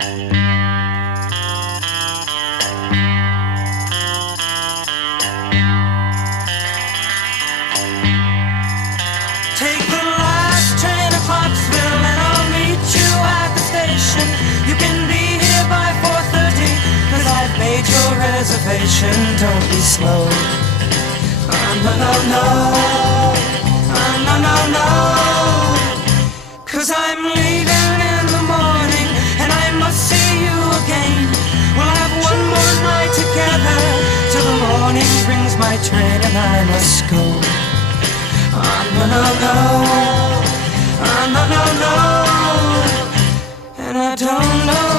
Take the last train to Clarksville and I'll meet you at the station. You can be here by 4:30, 'cause I've made your reservation. Don't be slow. No, no, no. No, no, no. 'Cause I'm leaving in the morning and I must see you again. We'll have one more night together till the morning brings my train and I must go. No, no, no. No, no, no. And I don't know